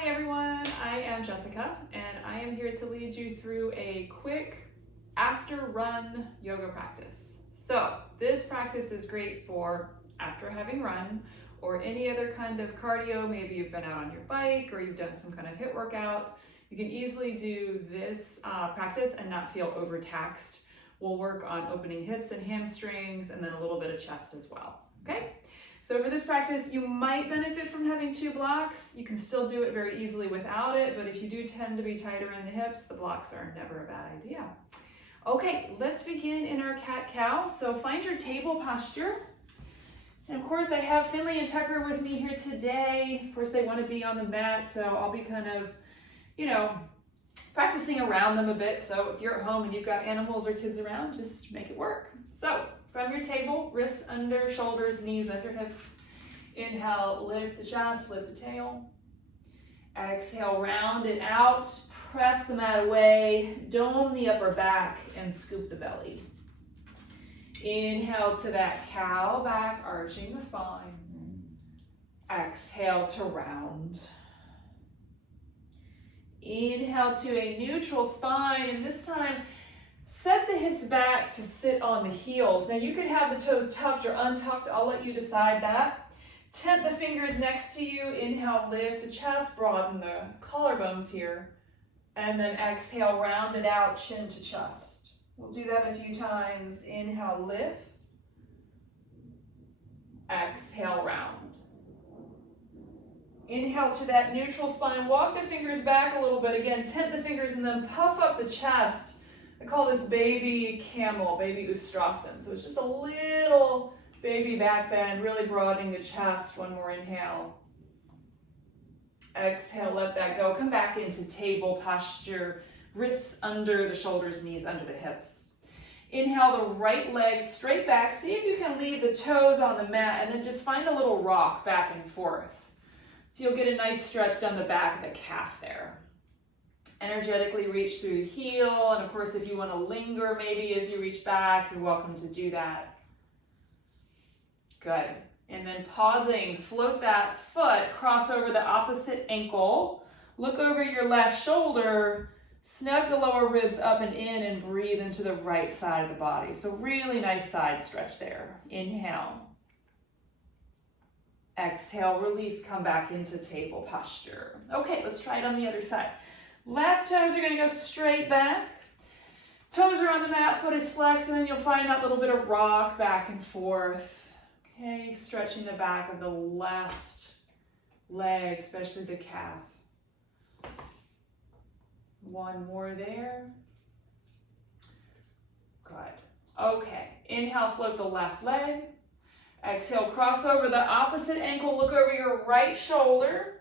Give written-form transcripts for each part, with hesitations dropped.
Hi everyone, I am Jessica and I am here to lead you through a quick after run yoga practice. So this practice is great for after having run or any other kind of cardio. Maybe you've been out on your bike or you've done some kind of HIIT workout. You can easily do this practice and not feel overtaxed. We'll work on opening hips and hamstrings and then a little bit of chest as well, okay? So for this practice, you might benefit from having 2 blocks. You can still do it very easily without it, but if you do tend to be tighter in the hips, the blocks are never a bad idea. Okay, let's begin in our cat-cow. So find your table posture. And of course, I have Finley and Tucker with me here today. Of course, they want to be on the mat, so I'll be kind of, practicing around them a bit. So if you're at home and you've got animals or kids around, just make it work. So from your table, wrists under, shoulders, knees under hips. Inhale, lift the chest, lift the tail. Exhale, round it out, press the mat away, dome the upper back, and scoop the belly. Inhale to that cow back, arching the spine. Exhale to round. Inhale to a neutral spine, and this time, set the hips back to sit on the heels. Now you could have the toes tucked or untucked. I'll let you decide that. Tent the fingers next to you. Inhale, lift the chest, broaden the collarbones here. And then exhale, round it out, chin to chest. We'll do that a few times. Inhale, lift. Exhale, round. Inhale to that neutral spine. Walk the fingers back a little bit. Again, tent the fingers and then puff up the chest. I call this baby camel, baby Ustrasana. So it's just a little baby back bend, really broadening the chest. One more inhale. Exhale, let that go. Come back into table posture. Wrists under the shoulders, knees under the hips. Inhale the right leg straight back. See if you can leave the toes on the mat and then just find a little rock back and forth. So you'll get a nice stretch down the back of the calf there. Energetically reach through the heel, and of course if you want to linger maybe as you reach back, you're welcome to do that. Good. And then pausing, float that foot, cross over the opposite ankle, look over your left shoulder, snug the lower ribs up and in, and breathe into the right side of the body. So really nice side stretch there. Inhale. Exhale, release, come back into table posture. Okay, let's try it on the other side. Left toes are going to go straight back. Toes are on the mat, foot is flexed, and then you'll find that little bit of rock back and forth. Okay, stretching the back of the left leg, especially the calf. One more there. Good. Okay, inhale, float the left leg. Exhale, cross over the opposite ankle, look over your right shoulder.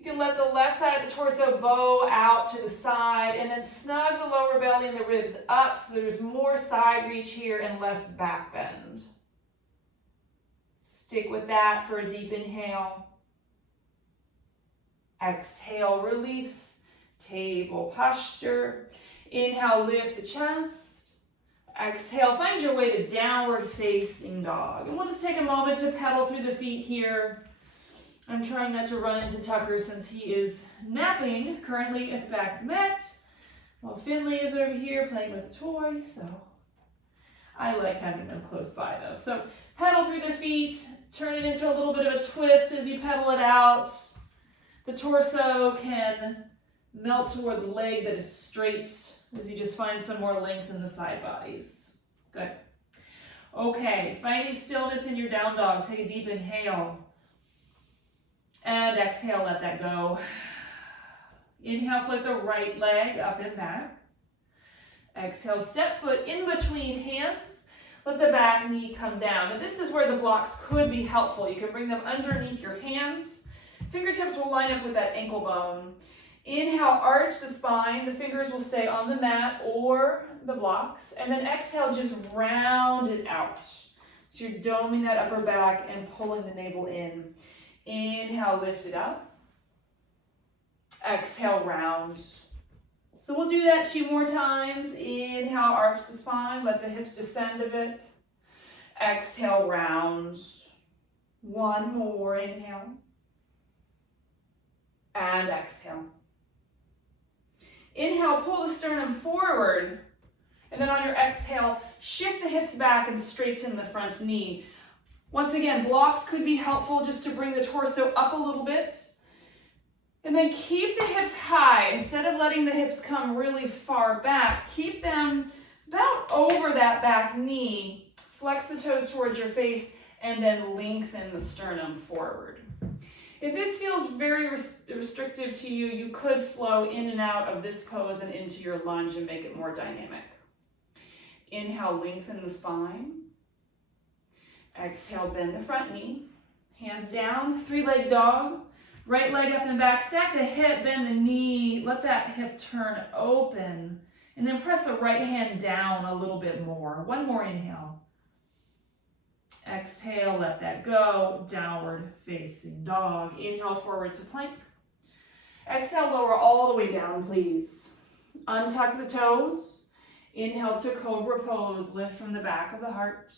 You can let the left side of the torso bow out to the side and then snug the lower belly and the ribs up so there's more side reach here and less back bend. Stick with that for a deep inhale. Exhale, release, table posture. Inhale, lift the chest. Exhale, find your way to downward facing dog. And we'll just take a moment to pedal through the feet here. I'm trying not to run into Tucker since he is napping currently at the back of the mat, while Finley is over here playing with a toy, so I like having them close by though. So pedal through the feet, turn it into a little bit of a twist as you pedal it out. The torso can melt toward the leg that is straight as you just find some more length in the side bodies. Good. Okay, finding stillness in your down dog. Take a deep inhale. And exhale, let that go. Inhale, float the right leg up and back. Exhale, step foot in between hands. Let the back knee come down. And this is where the blocks could be helpful. You can bring them underneath your hands. Fingertips will line up with that ankle bone. Inhale, arch the spine. The fingers will stay on the mat or the blocks. And then exhale, just round it out. So you're doming that upper back and pulling the navel in. Inhale, lift it up. Exhale, round. So we'll do that 2 more times. Inhale, arch the spine. Let the hips descend a bit. Exhale, round. One more, inhale. And and exhale. Inhale, pull the sternum forward, and then on your exhale, shift the hips back and straighten the front knee. Once again, blocks could be helpful just to bring the torso up a little bit. And then keep the hips high. Instead of letting the hips come really far back, keep them about over that back knee. Flex the toes towards your face and then lengthen the sternum forward. If this feels very restrictive to you, you could flow in and out of this pose and into your lunge and make it more dynamic. Inhale, lengthen the spine. Exhale, bend the front knee. Hands down, three-leg dog. Right leg up and back, stack the hip, bend the knee, let that hip turn open, and then press the right hand down a little bit more. One more inhale. Exhale, let that go, downward facing dog. Inhale, forward to plank. Exhale, lower all the way down, please. Untuck the toes. Inhale to cobra pose, lift from the back of the heart.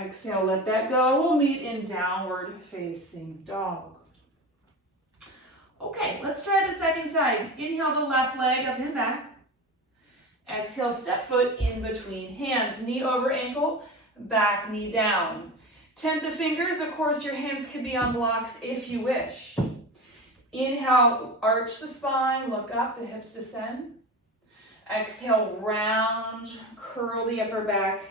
Exhale, let that go. We'll meet in downward facing dog. Okay, let's try the second side. Inhale the left leg up and back. Exhale, step foot in between hands. Knee over ankle, back knee down. Tent the fingers. Of course, your hands could be on blocks if you wish. Inhale, arch the spine, look up, the hips descend. Exhale, round, curl the upper back,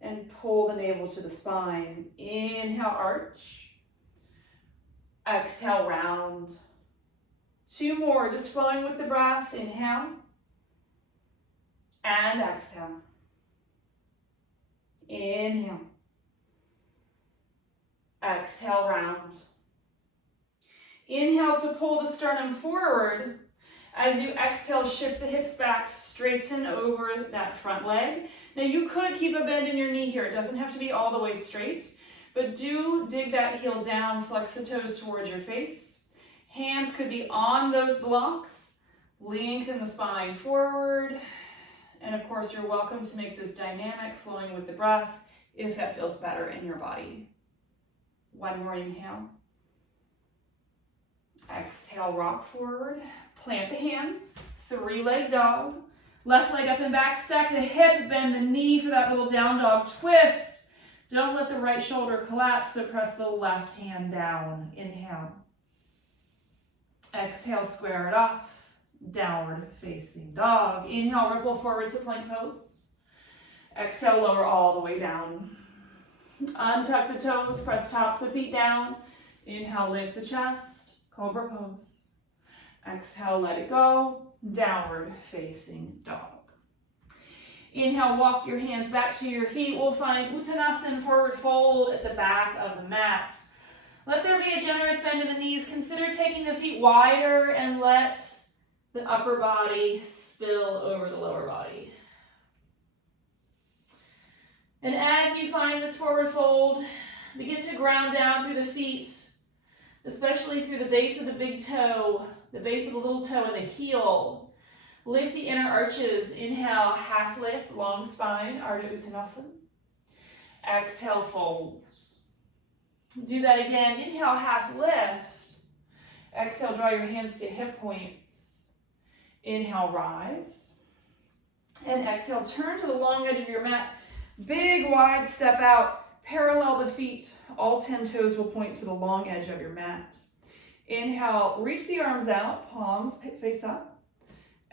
and pull the navel to the spine. Inhale, arch. Exhale, round. Two more, just flowing with the breath. Inhale and exhale. Inhale. Exhale, round. Inhale to pull the sternum forward. As you exhale, shift the hips back, straighten over that front leg. Now you could keep a bend in your knee here. It doesn't have to be all the way straight, but do dig that heel down, flex the toes towards your face. Hands could be on those blocks. Lengthen the spine forward. And of course, you're welcome to make this dynamic, flowing with the breath, if that feels better in your body. One more inhale. Exhale, rock forward. Plant the hands. Three-leg dog. Left leg up and back. Stack the hip, bend the knee for that little down dog twist. Don't let the right shoulder collapse, so press the left hand down. Inhale. Exhale, square it off. Downward facing dog. Inhale, ripple forward to plank pose. Exhale, lower all the way down. Untuck the toes, press tops of feet down. Inhale, lift the chest, cobra pose. Exhale, let it go, downward facing dog. Inhale, walk your hands back to your feet. We'll find Uttanasana, forward fold at the back of the mat. Let there be a generous bend in the knees. Consider taking the feet wider and let the upper body spill over the lower body. And as you find this forward fold, begin to ground down through the feet, especially through the base of the big toe, the base of the little toe, and the heel. Lift the inner arches. Inhale, half lift, long spine, Ardha Uttanasana. Exhale, fold. Do that again. Inhale, half lift. Exhale, draw your hands to hip points. Inhale, rise. And exhale, turn to the long edge of your mat. Big, wide step out. Parallel the feet. All 10 toes will point to the long edge of your mat. Inhale, reach the arms out. Palms face up.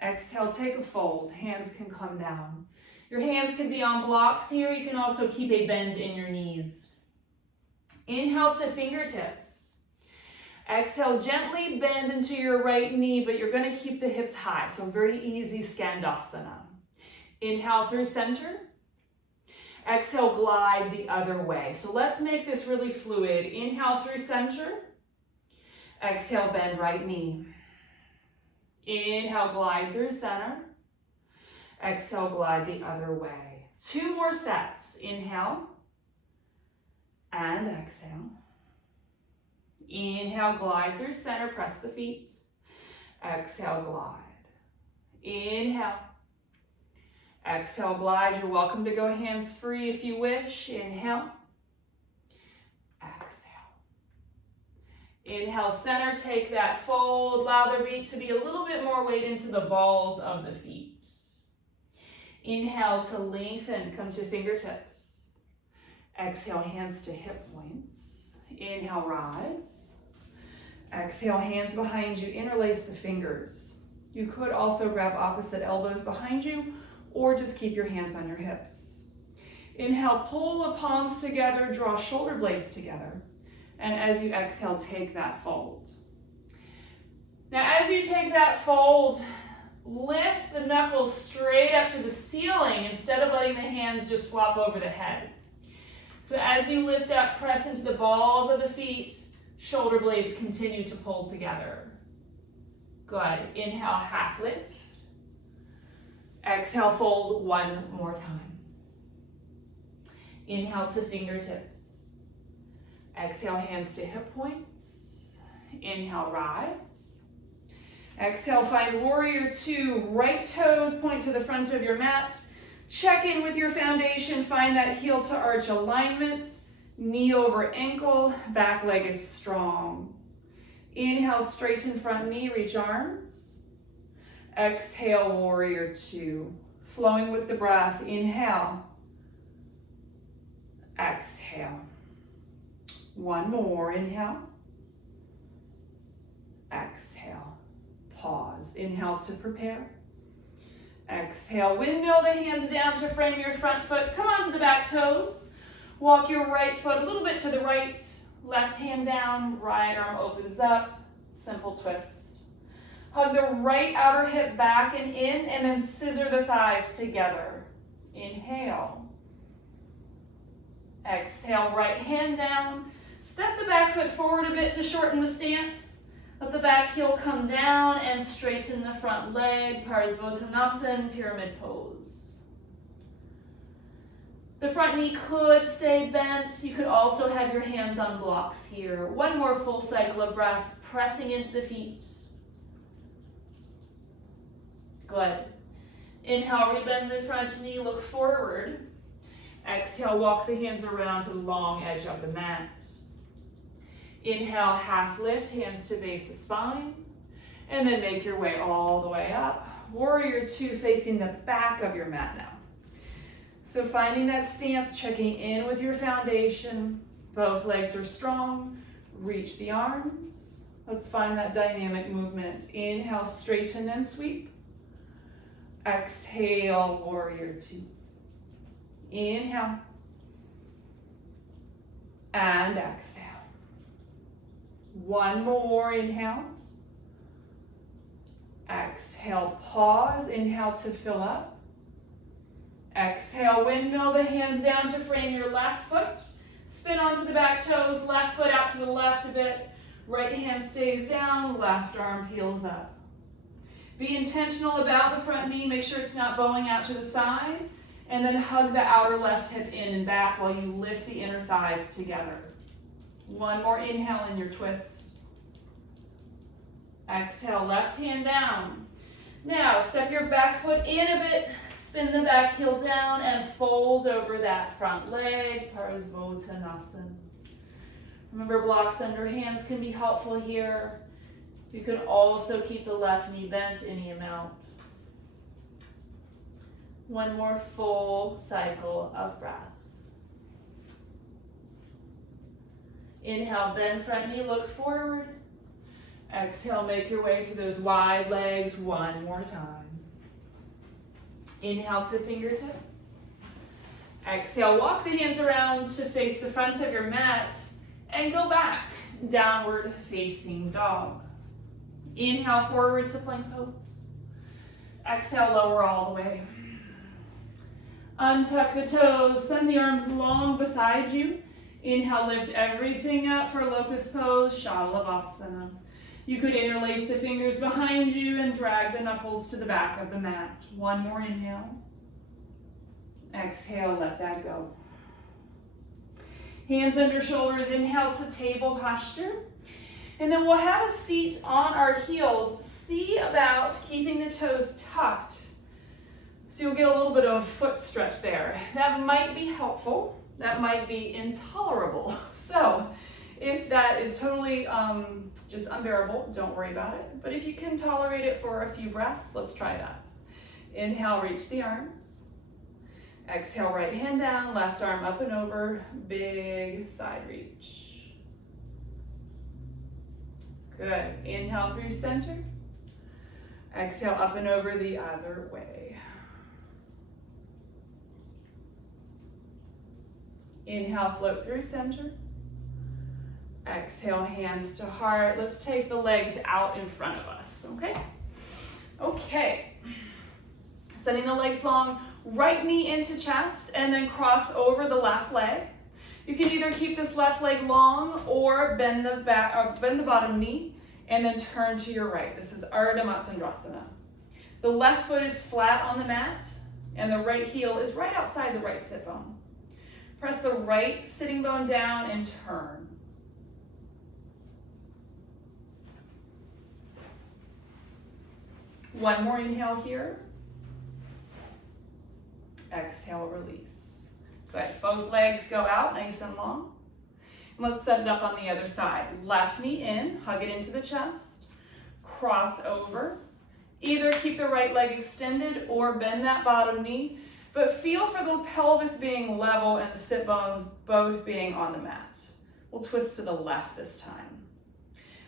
Exhale, take a fold. Hands can come down. Your hands can be on blocks here. You can also keep a bend in your knees. Inhale to fingertips. Exhale, gently bend into your right knee, but you're going to keep the hips high, so very easy Skandasana. Inhale through center. Exhale, glide the other way. So let's make this really fluid. Inhale through center. Exhale, bend right knee. Inhale, glide through center. Exhale, glide the other way. 2 more sets. Inhale. And exhale. Inhale, glide through center, press the feet. Exhale, glide. Inhale. Exhale, glide. You're welcome to go hands free if you wish. Inhale. Exhale. Inhale, center, take that fold. Allow the feet to be a little bit more weight into the balls of the feet. Inhale to lengthen, come to fingertips. Exhale, hands to hip points. Inhale, rise. Exhale, hands behind you, interlace the fingers. You could also grab opposite elbows behind you or just keep your hands on your hips. Inhale, pull the palms together, draw shoulder blades together. And as you exhale, take that fold. Now, as you take that fold, lift the knuckles straight up to the ceiling instead of letting the hands just flop over the head. So as you lift up, press into the balls of the feet, shoulder blades continue to pull together. Good. Inhale, half lift. Exhale, fold one more time. Inhale to fingertips. Exhale, hands to hip points. Inhale, rise. Exhale, find warrior two. Right toes point to the front of your mat. Check in with your foundation. Find that heel to arch alignment. Knee over ankle. Back leg is strong. Inhale, straighten front knee, reach arms. Exhale, warrior two. Flowing with the breath. Inhale. Exhale. One more. Inhale. Exhale. Pause. Inhale to prepare. Exhale. Windmill the hands down to frame your front foot. Come onto the back toes. Walk your right foot a little bit to the right. Left hand down. Right arm opens up. Simple twist. Hug the right outer hip back and in, and then scissor the thighs together. Inhale. Exhale, right hand down. Step the back foot forward a bit to shorten the stance. Let the back heel come down and straighten the front leg. Parsvottanasana, pyramid pose. The front knee could stay bent. You could also have your hands on blocks here. One more full cycle of breath, pressing into the feet. Good. Inhale, rebend the front knee, look forward. Exhale, walk the hands around to the long edge of the mat. Inhale, half lift, hands to base the spine. And then make your way all the way up. Warrior two, facing the back of your mat now. So finding that stance, checking in with your foundation. Both legs are strong. Reach the arms. Let's find that dynamic movement. Inhale, straighten and sweep. Exhale, warrior two. Inhale. And exhale. One more, inhale. Exhale, pause. Inhale to fill up. Exhale, windmill the hands down to frame your left foot. Spin onto the back toes, left foot out to the left a bit. Right hand stays down, left arm peels up. Be intentional about the front knee. Make sure it's not bowing out to the side. And then hug the outer left hip in and back while you lift the inner thighs together. One more inhale in your twist. Exhale, left hand down. Now, step your back foot in a bit, spin the back heel down, and fold over that front leg, Parsvottanasana. Remember, blocks under hands can be helpful here. You can also keep the left knee bent any amount. One more full cycle of breath. Inhale, bend front knee, look forward. Exhale, make your way through those wide legs one more time. Inhale to fingertips. Exhale, walk the hands around to face the front of your mat and go back, downward facing dog. Inhale, forward to plank pose. Exhale, lower all the way. Untuck the toes, send the arms long beside you. Inhale, lift everything up for locust pose, Shalabhasana. You could interlace the fingers behind you and drag the knuckles to the back of the mat. One more inhale. Exhale, let that go. Hands under shoulders, inhale to table posture. And then we'll have a seat on our heels. See about keeping the toes tucked. So you'll get a little bit of a foot stretch there. That might be helpful. That might be intolerable. So If that is totally just unbearable, don't worry about it. But if you can tolerate it for a few breaths, let's try that. Inhale, reach the arms. Exhale, right hand down, left arm up and over, big side reach. Good. Inhale through center. Exhale, up and over the other way. Inhale, float through center. Exhale, hands to heart. Let's take the legs out in front of us, okay? Okay. Sending the legs long, right knee into chest, and then cross over the left leg. You can either keep this left leg long or bend the bottom knee, and then turn to your right. This is Ardha Matsyendrasana. The left foot is flat on the mat, and the right heel is right outside the right sit bone. Press the right sitting bone down and turn. One more inhale here. Exhale, release. Good. Both legs go out nice and long. And let's set it up on the other side. Left knee in, hug it into the chest. Cross over. Either keep the right leg extended or bend that bottom knee, but feel for the pelvis being level and the sit bones both being on the mat. We'll twist to the left this time.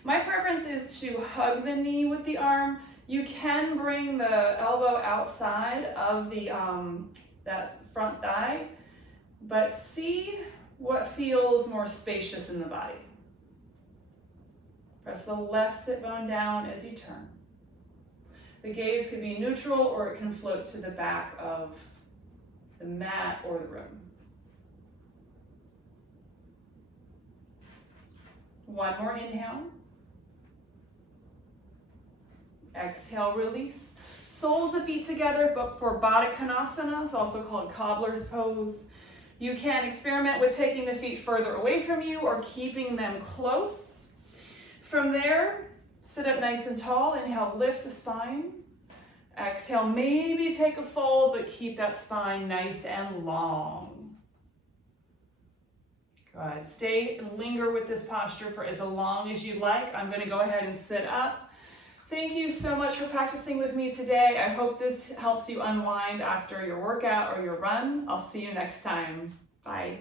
My preference is to hug the knee with the arm. You can bring the elbow outside of the that front thigh, but see what feels more spacious in the body. Press the left sit bone down as you turn. The gaze could be neutral or it can float to the back of the mat or the room. One more inhale. Exhale, release. Soles of feet together, but for Baddha Konasana, it's also called cobbler's pose. You can experiment with taking the feet further away from you or keeping them close. From there, sit up nice and tall. Inhale, lift the spine. Exhale, maybe take a fold, but keep that spine nice and long. Good. Stay and linger with this posture for as long as you like. I'm going to go ahead and sit up. Thank you so much for practicing with me today. I hope this helps you unwind after your workout or your run. I'll see you next time. Bye.